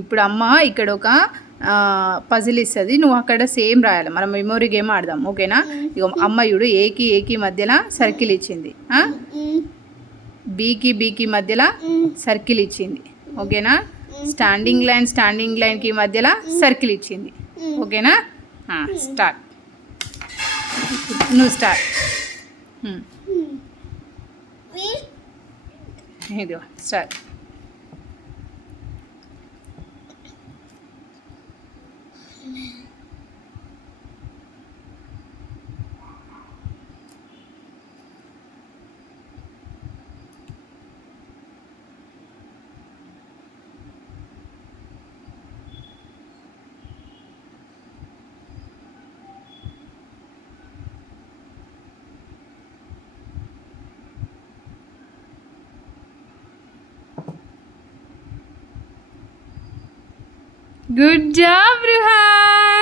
ఇప్పుడు అమ్మ ఇక్కడ ఒక పజిల్ ఇస్తుంది, నువ్వు అక్కడ సేమ్ రాయాలి. మనం మెమొరీ గేమ్ ఆడదాం, ఓకేనా? ఇక అమ్మ ఏకి ఏకి మధ్యలో సర్కిల్ ఇచ్చింది, బీకి మధ్యలో సర్కిల్ ఇచ్చింది, ఓకేనా? స్టాండింగ్ లైన్కి మధ్యలో సర్కిల్ ఇచ్చింది, ఓకేనా? స్టార్ట్. నువ్వు స్టార్ట్. ఇదిగో స్టార్ట్. Good job, Ruhan.